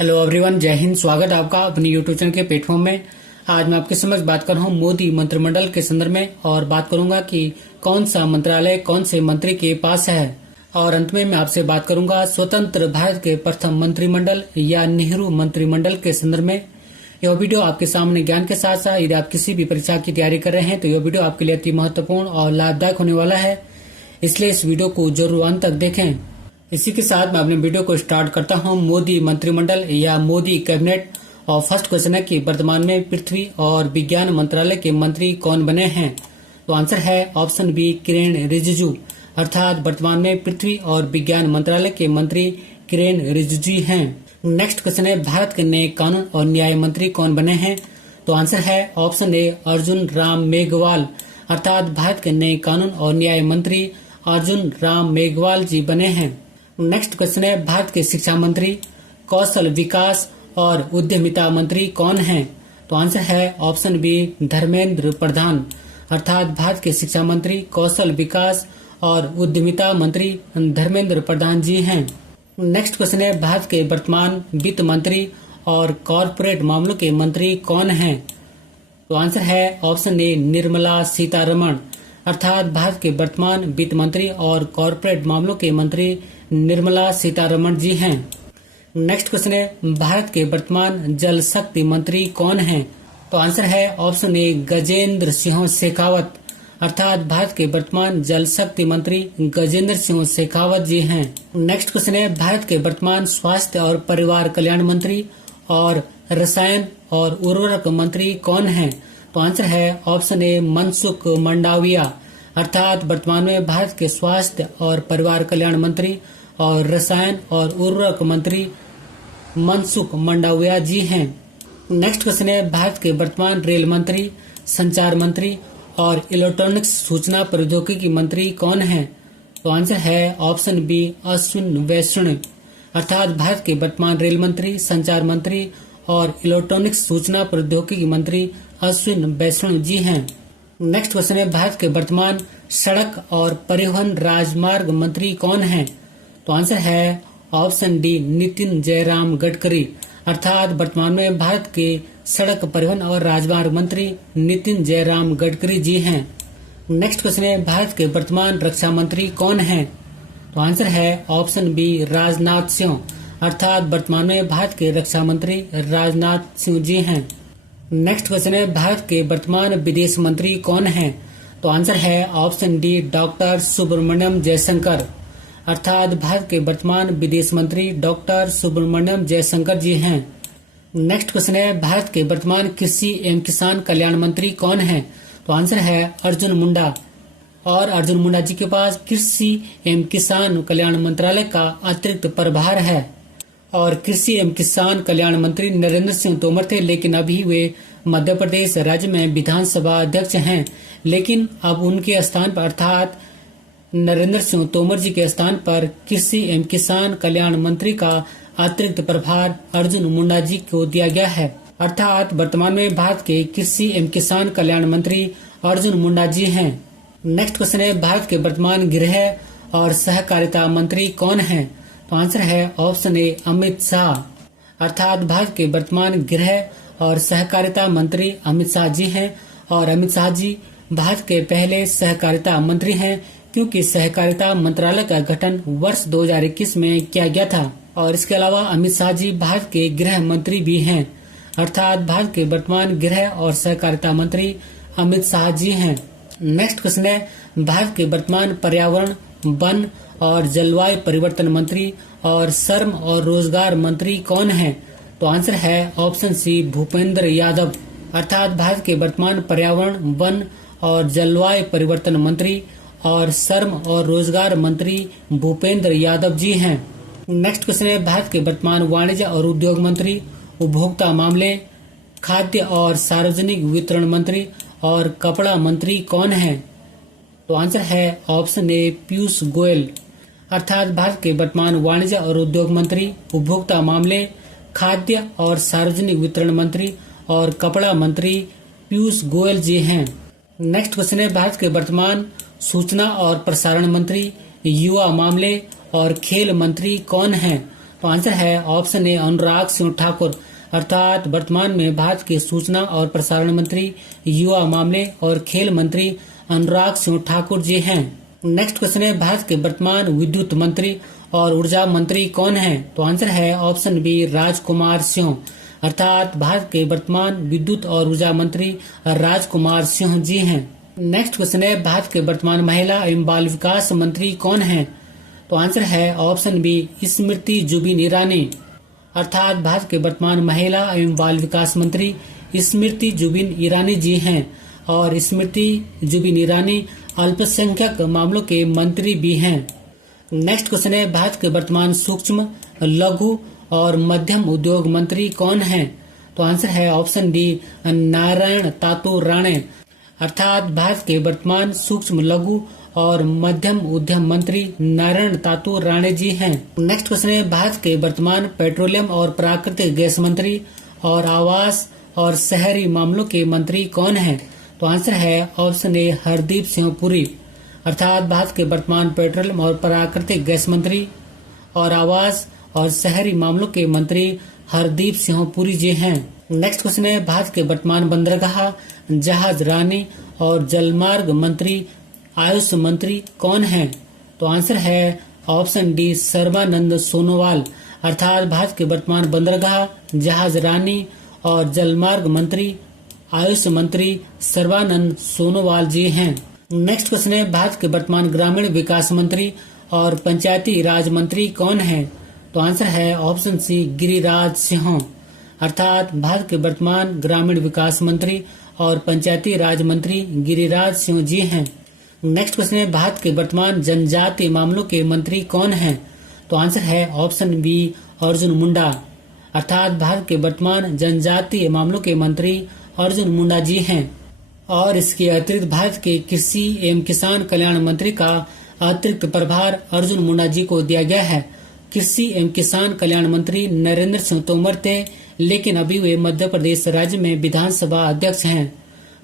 Hello everyone, जय हिंद। स्वागत है आपका अपनी यूट्यूब चैनल के प्लेटफॉर्म में। आज मैं आपके समक्ष बात कर रहा हूँ मोदी मंत्रिमंडल के संदर्भ में और बात करूंगा कि कौन सा मंत्रालय कौन से मंत्री के पास है। और अंत में मैं आपसे बात करूंगा स्वतंत्र भारत के प्रथम मंत्रिमंडल या नेहरू मंत्रिमंडल के संदर्भ में। यह वीडियो आपके सामने ज्ञान के साथ साथ यदि आप किसी भी परीक्षा की तैयारी कर रहे हैं तो यह वीडियो आपके लिए अति महत्वपूर्ण और लाभदायक होने वाला है, इसलिए इस वीडियो को जरूर अंत तक देखें। इसी के साथ मैं अपने वीडियो को स्टार्ट करता हूं। मोदी मंत्रिमंडल या मोदी कैबिनेट। और फर्स्ट क्वेश्चन है कि वर्तमान में पृथ्वी और विज्ञान मंत्रालय के मंत्री कौन बने हैं। तो आंसर है ऑप्शन बी, किरेन रिजिजू। अर्थात वर्तमान में पृथ्वी और विज्ञान मंत्रालय के मंत्री किरेन रिजिजू हैं। नेक्स्ट क्वेश्चन है भारत के नए कानून और न्याय मंत्री कौन बने हैं। तो आंसर है ऑप्शन ए, अर्जुन राम मेघवाल। अर्थात भारत के नए कानून और न्याय मंत्री अर्जुन राम मेघवाल जी बने हैं। नेक्स्ट क्वेश्चन है भारत के शिक्षा मंत्री, कौशल विकास और उद्यमिता मंत्री कौन हैं। तो आंसर है ऑप्शन बी, धर्मेंद्र प्रधान। अर्थात भारत के शिक्षा मंत्री, कौशल विकास और उद्यमिता मंत्री धर्मेंद्र प्रधान जी हैं। नेक्स्ट क्वेश्चन है भारत के वर्तमान वित्त मंत्री और कॉरपोरेट मामलों के मंत्री कौन हैं। तो आंसर है ऑप्शन ए, निर्मला सीतारमण। अर्थात भारत के वर्तमान वित्त मंत्री और कॉरपोरेट मामलों के मंत्री निर्मला सीतारमण जी हैं। नेक्स्ट क्वेश्चन है भारत के वर्तमान जल शक्ति मंत्री कौन हैं। तो आंसर है ऑप्शन ए, गजेंद्र सिंह शेखावत। अर्थात भारत के वर्तमान जल शक्ति मंत्री गजेंद्र सिंह शेखावत जी हैं। नेक्स्ट क्वेश्चन है भारत के वर्तमान स्वास्थ्य और परिवार कल्याण मंत्री और रसायन और उर्वरक मंत्री कौन हैं। तो आंसर है ऑप्शन ए, मनसुख मंडाविया। अर्थात वर्तमान में भारत के स्वास्थ्य और परिवार कल्याण मंत्री और रसायन और उर्वरक मंत्री मनसुख मंडाविया जी हैं। नेक्स्ट क्वेश्चन है भारत के वर्तमान रेल मंत्री, संचार मंत्री और इलेक्ट्रॉनिक्स सूचना प्रौद्योगिकी मंत्री कौन हैं। तो आंसर है ऑप्शन बी, अश्विन वैष्णव। अर्थात भारत के वर्तमान रेल मंत्री, संचार मंत्री और इलेक्ट्रॉनिक्स सूचना प्रौद्योगिकी मंत्री अश्विन वैष्णव जी हैं। नेक्स्ट क्वेश्चन है भारत के वर्तमान सड़क और परिवहन राजमार्ग मंत्री कौन हैं। तो आंसर है ऑप्शन डी, नितिन जयराम गडकरी। अर्थात वर्तमान में भारत के सड़क परिवहन और राजमार्ग मंत्री नितिन जयराम गडकरी जी हैं। नेक्स्ट क्वेश्चन है भारत के वर्तमान रक्षा मंत्री कौन हैं। तो आंसर है ऑप्शन बी, राजनाथ सिंह। अर्थात वर्तमान में भारत के रक्षा मंत्री राजनाथ सिंह जी हैं। नेक्स्ट क्वेश्चन है भारत के वर्तमान विदेश मंत्री कौन हैं। तो आंसर है option D, doctor Subrahmanyam Jaishankar. अर्थात भारत के वर्तमान विदेश मंत्री डॉक्टर सुब्रमण्यम जयशंकर जी हैं। नेक्स्ट क्वेश्चन है भारत के वर्तमान कृषि एवं किसान कल्याण मंत्री कौन हैं। तो आंसर है अर्जुन मुंडा। और अर्जुन मुंडा जी के पास कृषि एवं किसान कल्याण मंत्रालय का अतिरिक्त प्रभार है। और कृषि एवं किसान कल्याण मंत्री नरेंद्र सिंह तोमर थे, लेकिन अभी वे मध्य प्रदेश राज्य में विधानसभा अध्यक्ष हैं। लेकिन अब उनके स्थान पर अर्थात नरेंद्र सिंह तोमर जी के स्थान पर कृषि एवं किसान कल्याण मंत्री का अतिरिक्त प्रभार अर्जुन मुंडा जी को दिया गया है। अर्थात वर्तमान में भारत के कृषि एवं किसान कल्याण मंत्री अर्जुन मुंडा जी हैं। नेक्स्ट क्वेश्चन है भारत के वर्तमान गृह और सहकारिता मंत्री कौन हैं। तो आंसर है ऑप्शन ए, अमित शाह। अर्थात भारत के वर्तमान गृह और सहकारिता मंत्री अमित शाह जी हैं। और अमित शाह जी भारत के पहले सहकारिता मंत्री हैं, क्योंकि सहकारिता मंत्रालय का गठन वर्ष 2021 में किया गया था। और इसके अलावा अमित शाह जी भारत के गृह मंत्री भी हैं। अर्थात भारत के वर्तमान गृह और सहकारिता मंत्री अमित शाह जी हैं। नेक्स्ट क्वेश्चन है भारत के वर्तमान पर्यावरण, वन और जलवायु परिवर्तन मंत्री और श्रम और रोजगार मंत्री कौन हैं। तो आंसर है ऑप्शन सी, भूपेंद्र यादव। अर्थात भारत के वर्तमान पर्यावरण, वन और जलवायु परिवर्तन मंत्री और श्रम और रोजगार मंत्री भूपेंद्र यादव जी हैं। नेक्स्ट क्वेश्चन है भारत के वर्तमान वाणिज्य और उद्योग मंत्री, उपभोक्ता मामले, खाद्य और सार्वजनिक वितरण मंत्री और कपड़ा मंत्री कौन हैं। तो आंसर है ऑप्शन ए, पीयूष गोयल। अर्थात भारत के वर्तमान वाणिज्य और उद्योग मंत्री, उपभोक्ता मामले, खाद्य और सार्वजनिक वितरण मंत्री और कपड़ा मंत्री पीयूष गोयल जी हैं। नेक्स्ट क्वेश्चन है भारत के वर्तमान सूचना और प्रसारण मंत्री, युवा मामले और खेल मंत्री कौन हैं। तो आंसर है ऑप्शन ए अनुराग सिंह ठाकुर, अर्थात वर्तमान में भारत के सूचना और प्रसारण मंत्री, युवा मामले और खेल मंत्री अनुराग सिंह ठाकुर जी हैं। नेक्स्ट क्वेश्चन है भारत के वर्तमान विद्युत मंत्री और ऊर्जा मंत्री कौन हैं? तो आंसर है ऑप्शन बी राजकुमार सिंह, अर्थात भारत के वर्तमान विद्युत और ऊर्जा मंत्री राजकुमार सिंह जी हैं। नेक्स्ट क्वेश्चन है भारत के वर्तमान महिला एवं बाल विकास मंत्री कौन हैं? तो आंसर है ऑप्शन बी स्मृति जुबिन ईरानी, अर्थात भारत के वर्तमान महिला एवं बाल विकास मंत्री स्मृति जुबिन ईरानी जी हैं और स्मृति जुबिन ईरानी अल्पसंख्यक मामलों के मंत्री भी हैं। नेक्स्ट क्वेश्चन है भारत के वर्तमान सूक्ष्म, लघु और मध्यम उद्योग मंत्री कौन हैं? तो आंसर है ऑप्शन डी नारायण तातू राणे, अर्थात भारत के वर्तमान सूक्ष्म, लघु और मध्यम उद्यम मंत्री नारायण तातू राणे जी हैं। नेक्स्ट क्वेश्चन है भारत के वर्तमान पेट्रोलियम और प्राकृतिक गैस मंत्री और आवास और शहरी मामलों के मंत्री कौन हैं? तो आंसर है ऑप्शन ए हरदीप सिंह पुरी, अर्थात भारत के वर्तमान पेट्रोलियम और प्राकृतिक गैस मंत्री और आवास और शहरी मामलों के मंत्री हरदीप सिंह पुरी जी हैं। नेक्स्ट क्वेश्चन है भारत के वर्तमान बंदरगाह, जहाज रानी और जलमार्ग मंत्री, आयुष मंत्री कौन हैं? तो आंसर है ऑप्शन डी सर्बानंद सोनोवाल, अर्थात भारत के वर्तमान बंदरगाह, जहाज रानी और जलमार्ग मंत्री, आयुष मंत्री सर्बानंद सोनोवाल जी हैं। नेक्स्ट क्वेश्चन है भारत के वर्तमान ग्रामीण विकास मंत्री और पंचायती राज मंत्री कौन हैं? तो आंसर है ऑप्शन सी गिरिराज सिंह, अर्थात भारत के वर्तमान ग्रामीण विकास मंत्री और पंचायती राज मंत्री गिरिराज सिंह जी हैं। नेक्स्ट क्वेश्चन है भारत के वर्तमान जनजातीय मामलों के मंत्री कौन हैं? तो आंसर है ऑप्शन बी अर्जुन मुंडा, अर्थात भारत के वर्तमान जनजातीय मामलों के मंत्री अर्जुन मुंडा जी हैं। और इसके अतिरिक्त भारत के कृषि एवं किसान कल्याण मंत्री का अतिरिक्त प्रभार अर्जुन मुंडा जी को दिया गया है। कृषि एवं किसान कल्याण मंत्री नरेंद्र सिंह तोमर थे, लेकिन अभी वे मध्य प्रदेश राज्य में विधानसभा अध्यक्ष हैं।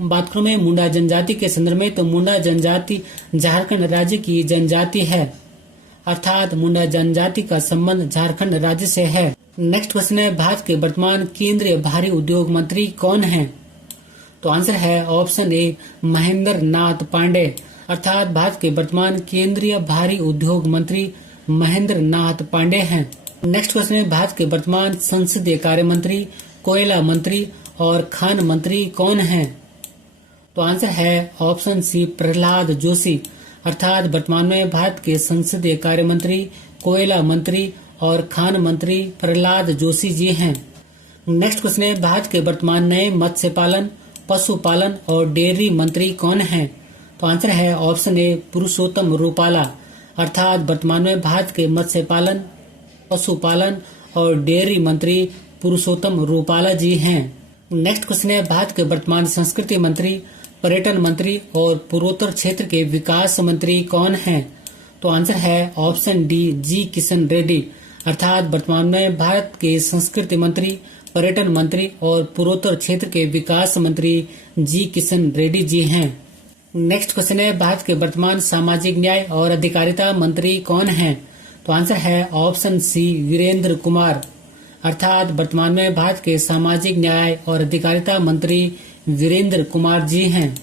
बात करूं मैं मुंडा जनजाति के संदर्भ में, तो मुंडा जनजाति झारखंड राज्य की जनजाति है, अर्थात मुंडा जनजाति का संबंध झारखंड राज्य से है। नेक्स्ट क्वेश्चन है भारत के वर्तमान केंद्रीय भारी उद्योग मंत्री कौन हैं? तो आंसर है ऑप्शन ए महेंद्र नाथ पांडे, अर्थात भारत के वर्तमान केंद्रीय भारी उद्योग मंत्री महेंद्र नाथ पांडे हैं। नेक्स्ट क्वेश्चन है भारत के वर्तमान संसदीय कार्य मंत्री, कोयला मंत्री और खान मंत्री कौन हैं? तो आंसर है ऑप्शन सी प्रहलाद जोशी, अर्थात वर्तमान में भारत के संसदीय कार्य मंत्री, कोयला मंत्री और खान मंत्री प्रहलाद जोशी जी हैं। नेक्स्ट क्वेश्चन है भारत के वर्तमान नए मत्स्य पालन, पशुपालन और डेयरी मंत्री कौन हैं? तो आंसर है ऑप्शन ए पुरुषोत्तम रूपाला, अर्थात वर्तमान में भारत के मत्स्य पालन, पशुपालन और डेयरी मंत्री पुरुषोत्तम रूपाला जी हैं। नेक्स्ट क्वेश्चन है भारत के वर्तमान संस्कृति मंत्री, पर्यटन मंत्री और पूर्वोत्तर क्षेत्र के विकास मंत्री कौन हैं? तो आंसर है option D G Kishan Reddy, अर्थात वर्तमान में भारत के संस्कृति मंत्री, पर्यटन मंत्री और पूर्वोत्तर क्षेत्र के विकास मंत्री जी किशन रेड्डी जी हैं। नेक्स्ट क्वेश्चन है भारत के वर्तमान सामाजिक न्याय और अधिकारिता मंत्री कौन हैं? तो आंसर है ऑप्शन सी वीरेंद्र कुमार, अर्थात वर्तमान में भारत के सामाजिक न्याय और अधिकारिता मंत्री वीरेंद्र कुमार जी हैं।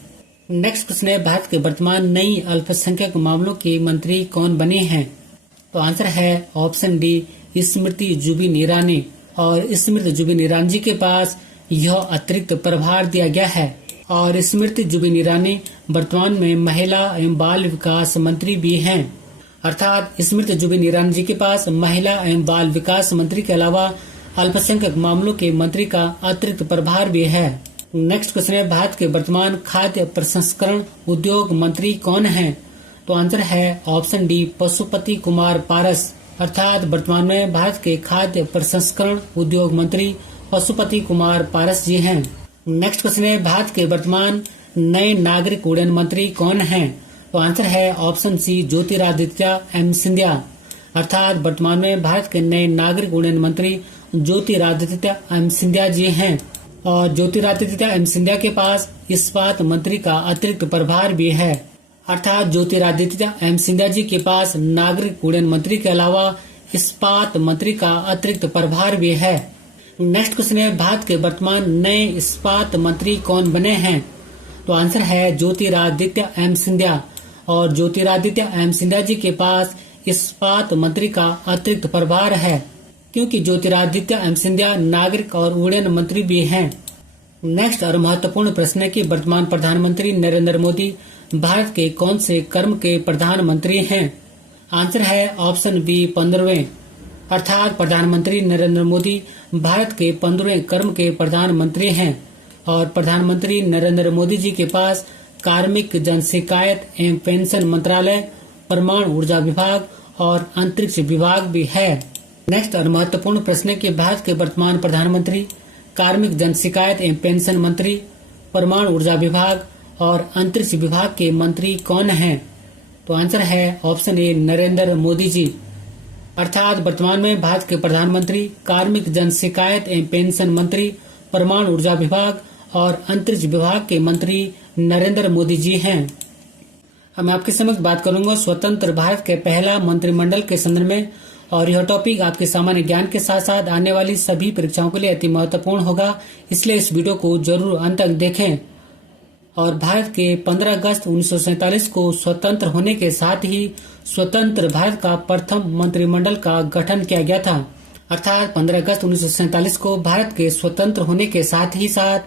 नेक्स्ट क्वेश्चन है भारत के वर्तमान नई अल्पसंख्यक मामलों के मंत्री कौन बने हैं? तो आंसर है ऑप्शन डी स्मृति जुबिन ईरानी, और स्मृति जुबिन ईरानी जी के पास यह अतिरिक्त प्रभार दिया गया है। और स्मृति जुबिन ईरानी वर्तमान में महिला एवं बाल विकास मंत्री भी हैं, अर्थात स्मृति जुबिन ईरानी जी के पास महिला एवं बाल विकास मंत्री के अलावा अल्पसंख्यक मामलों के मंत्री का अतिरिक्त प्रभार भी है। नेक्स्ट क्वेश्चन है भारत के वर्तमान खाद्य प्रसंस्करण उद्योग मंत्री कौन हैं? तो आंसर है ऑप्शन डी पशुपति कुमार पारस, अर्थात वर्तमान में भारत के खाद्य प्रसंस्करण उद्योग मंत्री पशुपति कुमार पारस जी हैं। नेक्स्ट क्वेश्चन है भारत के वर्तमान नए नागरिक उड्डयन मंत्री कौन हैं? तो आंसर है option C Jyotiraditya M Scindia, अर्थात वर्तमान में भारत के नए नागरिक उड्डयन मंत्री ज्योतिरादित्य एम सिंधिया जी हैं। और ज्योतिरादित्य एम सिंधिया के पास इस्पात मंत्री का अतिरिक्त प्रभार भी है, अर्थात ज्योतिरादित्य एम सिंधिया जी के पास नागरिक उड्डयन मंत्री के अलावा इस्पात मंत्री का अतिरिक्त प्रभार भी है। नेक्स्ट क्वेश्चन है, भारत के वर्तमान नए इस्पात मंत्री कौन बने हैं? तो आंसर है ज्योतिरादित्य एम सिंधिया। और ज्योतिरादित्य एम सिंधिया जी के पास इस्पात मंत्री का अतिरिक्त प्रभार है, क्योंकि ज्योतिरादित्य एम सिंधिया नागरिक और उड्डयन मंत्री भी हैं। नेक्स्ट और महत्वपूर्ण प्रश्न है कि वर्तमान प्रधानमंत्री नरेंद्र मोदी भारत के कौन से क्रम के प्रधानमंत्री हैं? आंसर है ऑप्शन बी 15वें, अर्थात प्रधानमंत्री नरेंद्र मोदी भारत के 15वें क्रम के प्रधानमंत्री हैं। और प्रधानमंत्री नरेंद्र मोदी जी के पास कार्मिक, जन शिकायत एवं पेंशन मंत्रालय, परमाणु ऊर्जा विभाग और अंतरिक्ष विभाग भी है। नेक्स्ट और महत्वपूर्ण प्रश्न है कि भारत के वर्तमान प्रधानमंत्री कार्मिक, जन शिकायत एवं पेंशन मंत्री, परमाणु ऊर्जा विभाग और अंतरिक्ष विभाग के मंत्री कौन हैं? तो आंसर है ऑप्शन ए नरेंद्र मोदी जी। अर्थात वर्तमान में भारत के प्रधानमंत्री कार्मिक, जन शिकायत एवं पेंशन मंत्री, परमाणु ऊर्जा विभाग और अंतरिक्ष विभाग के मंत्री नरेंद्र मोदी जी हैं। अब मैं आपके समक्ष बात करूंगा स्वतंत्र भारत के पहला मंत्रिमंडल के संदर्भ में, और यह टॉपिक आपके सामान्य ज्ञान के साथ साथ आने वाली सभी परीक्षाओं के लिए अति महत्वपूर्ण होगा, इसलिए इस वीडियो को जरूर अंत तक देखें। और भारत के 15 अगस्त 1947 को स्वतंत्र होने के साथ ही स्वतंत्र भारत का प्रथम मंत्रिमंडल का गठन किया गया था। अर्थात 15 अगस्त 1947 को भारत के स्वतंत्र होने के साथ ही साथ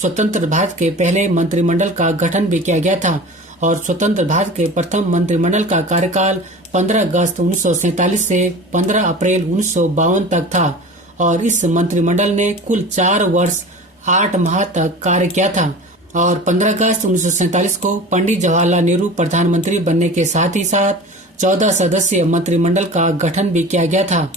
स्वतंत्र भारत के पहले मंत्रिमंडल का गठन भी किया गया था। और स्वतंत्र भारत के प्रथम मंत्रिमंडल का कार्यकाल 15 अगस्त 1947 से 15 अप्रैल 1952 तक था। और इस मंत्रिमंडल ने कुल 4 वर्ष 8 माह तक कार्य किया था। और 15 अगस्त 1947 को पंडित जवाहरलाल नेहरू प्रधानमंत्री बनने के साथ ही साथ 14 सदस्यीय मंत्रिमंडल का गठन भी किया गया था।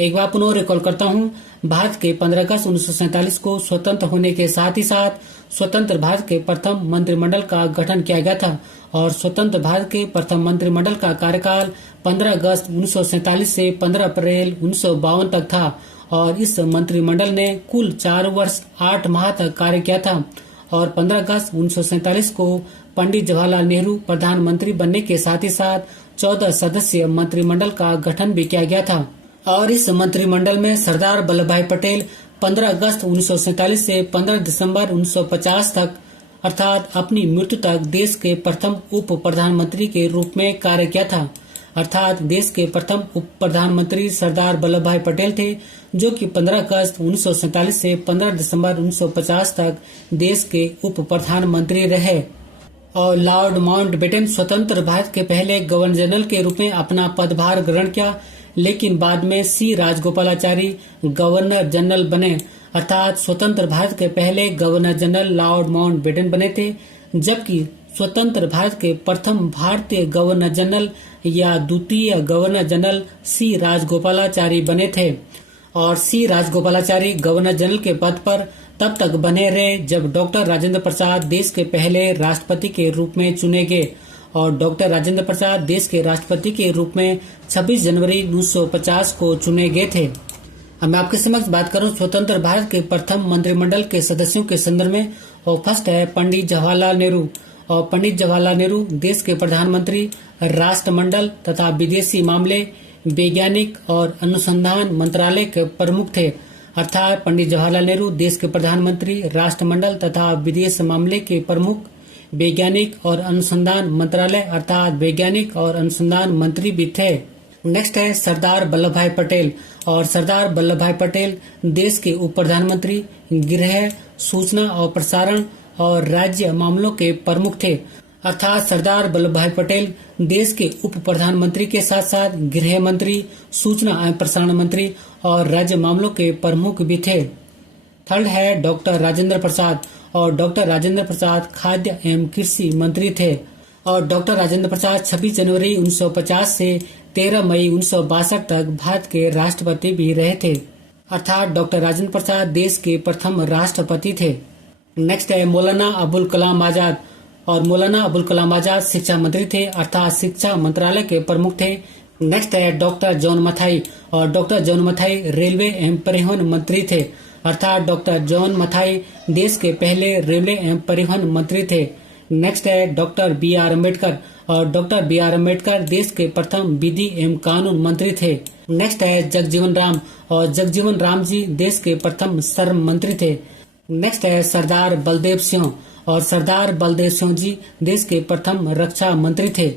एक बार पुनः रिकॉल करता हूँ, भारत के 15 अगस्त 1947 को स्वतंत्र होने के साथ ही साथ स्वतंत्र भारत के प्रथम मंत्रिमंडल का गठन किया गया था। और स्वतंत्र भारत के प्रथम मंत्रिमंडल का कार्यकाल 15 अगस्त 1947 से 15 अप्रैल 1952 तक था। और इस मंत्रिमंडल ने कुल 4 वर्ष 8 माह तक कार्य किया था। और 15 अगस्त 1947 को पंडित जवाहरलाल नेहरू प्रधानमंत्री बनने के साथ ही साथ 14 सदस्यीय मंत्रिमंडल का गठन भी किया गया था। और इस मंत्रिमंडल में सरदार वल्लभ भाई पटेल 15 अगस्त 1947 से 15 दिसंबर 1950 तक, अर्थात अपनी मृत्यु तक देश के प्रथम उप प्रधानमंत्री के रूप में कार्य किया था। अर्थात देश के प्रथम उप प्रधानमंत्री सरदार वल्लभ भाई पटेल थे, जो कि 15 अगस्त 1947 से 15 दिसंबर 1950 तक देश के उप प्रधानमंत्री रहे। और लॉर्ड माउंटबेटन स्वतंत्र भारत के पहले गवर्नर जनरल के रूप में अपना पदभार ग्रहण किया, लेकिन बाद में सी राजगोपालाचारी गवर्नर जनरल बने। अर्थात स्वतंत्र भारत के पहले गवर्नर जनरल लॉर्ड माउंटबेटन बने थे, जबकि स्वतंत्र भारत के प्रथम भारतीय गवर्नर जनरल या द्वितीय गवर्नर जनरल सी राजगोपालाचारी बने थे। और सी राजगोपालाचारी गवर्नर जनरल के पद पर तब तक बने रहे जब डॉक्टर राजेंद्र प्रसाद देश के पहले राष्ट्रपति के रूप में चुने गए। और डॉक्टर राजेंद्र प्रसाद देश के राष्ट्रपति के रूप में 26 जनवरी 1950 को चुने गए थे। अब मैं आपके समक्ष बात करूं स्वतंत्र भारत के प्रथम मंत्रिमंडल के सदस्यों के संदर्भ में, और फर्स्ट है पंडित जवाहरलाल नेहरू। और पंडित जवाहरलाल नेहरू देश के प्रधानमंत्री, राष्ट्रमंडल तथा विदेशी मामले, वैज्ञानिक और अनुसंधान मंत्रालय के प्रमुख थे। अर्थात पंडित जवाहरलाल नेहरू देश के प्रधानमंत्री, राष्ट्रमंडल तथा विदेश मामले के प्रमुख, वैज्ञानिक और अनुसंधान मंत्रालय अर्थात वैज्ञानिक और अनुसंधान मंत्री भी थे। नेक्स्ट है सरदार वल्लभ भाई पटेल। और सरदार वल्लभ भाई पटेल देश के उप प्रधानमंत्री, गृह, सूचना और प्रसारण और राज्य मामलों के प्रमुख थे। अर्थात सरदार वल्लभ भाई पटेल देश के उप प्रधानमंत्री के साथ साथ गृह मंत्री, सूचना एवं प्रसारण मंत्री और राज्य मामलों के प्रमुख भी थे। थर्ड है डॉक्टर राजेंद्र प्रसाद। और डॉक्टर राजेंद्र प्रसाद खाद्य एवं कृषि मंत्री थे। और डॉक्टर राजेंद्र प्रसाद 26 जनवरी 1950 से 13 मई 1962 तक भारत के राष्ट्रपति भी रहे थे। अर्थात डॉक्टर राजेंद्र प्रसाद देश के प्रथम राष्ट्रपति थे। नेक्स्ट है मौलाना अबुल कलाम आजाद। और मौलाना अबुल कलाम आजाद शिक्षा मंत्री थे, अर्थात शिक्षा मंत्रालय के प्रमुख थे। नेक्स्ट है डॉक्टर जॉन मथाई। और डॉक्टर जॉन मथाई रेलवे एवं परिवहन मंत्री थे। अर्थात डॉक्टर जॉन मथाई देश के पहले रेलवे एवं परिवहन मंत्री थे। नेक्स्ट है डॉक्टर बी आर अम्बेडकर, और डॉक्टर बी आर अम्बेडकर देश के प्रथम विधि एवं कानून मंत्री थे। नेक्स्ट है जगजीवन राम, और जगजीवन राम जी देश के प्रथम श्रम मंत्री थे। नेक्स्ट है सरदार बलदेव सिंह, और सरदार बलदेव सिंह जी देश के प्रथम रक्षा मंत्री थे।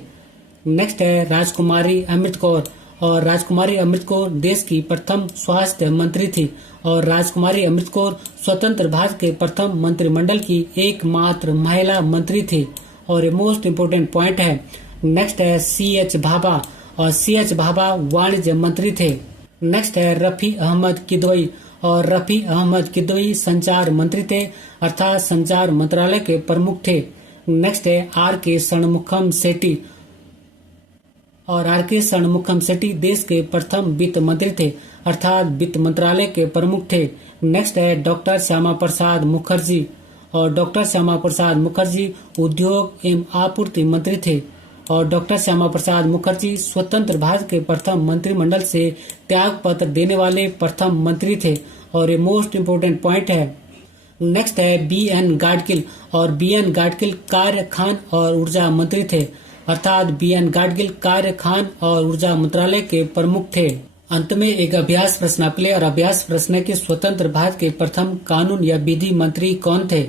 नेक्स्ट है राजकुमारी अमृत कौर, और राजकुमारी अमृत कौर देश की प्रथम स्वास्थ्य मंत्री थी, और राजकुमारी अमृत कौर स्वतंत्र भारत के प्रथम मंत्रिमंडल की एकमात्र महिला मंत्री थी। और ये मोस्ट इम्पोर्टेंट पॉइंट है। नेक्स्ट है सी एच भाभा, और सी एच भाभा वाणिज्य मंत्री थे। नेक्स्ट है रफी अहमद किदवई, और रफी अहमद किदवई संचार मंत्री थे, अर्थात संचार मंत्रालय के प्रमुख थे। नेक्स्ट है आर के षणमुखम सेठी, और आर के षणमुखम सेठी देश के प्रथम वित्त मंत्री थे, अर्थात वित्त मंत्रालय के प्रमुख थे। नेक्स्ट है डॉक्टर श्यामा प्रसाद मुखर्जी, और डॉक्टर श्यामा प्रसाद मुखर्जी उद्योग एवं आपूर्ति मंत्री थे, और डॉक्टर श्यामा प्रसाद मुखर्जी स्वतंत्र भारत के प्रथम मंत्रिमंडल से त्याग पत्र देने वाले प्रथम मंत्री थे। और ये मोस्ट इम्पोर्टेंट पॉइंट है। नेक्स्ट है बी एन गाडगिल, और बी एन गाडगिल कार्य खान और ऊर्जा मंत्री थे, अर्थात बी एन गाडगिल कार्य खान और ऊर्जा मंत्रालय के प्रमुख थे। अंत में एक अभ्यास प्रश्न आपके लिए, और अभ्यास प्रश्न है कि स्वतंत्र भारत के प्रथम कानून या विधि मंत्री कौन थे।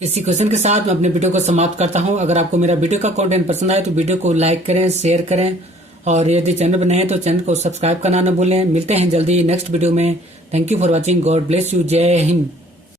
इसी क्वेश्चन के साथ मैं अपने वीडियो को समाप्त करता हूं। अगर आपको मेरा वीडियो का कंटेंट पसंद आए तो वीडियो को लाइक करें, शेयर करें, और यदि चैनल पर नए हैं तो चैनल को सब्सक्राइब करना न भूलें। मिलते हैं जल्दी नेक्स्ट वीडियो में। Thank you for watching. God bless you. जय हिंद।